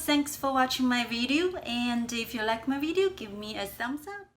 thanks for watching my video, and if you like my video, give me a thumbs up.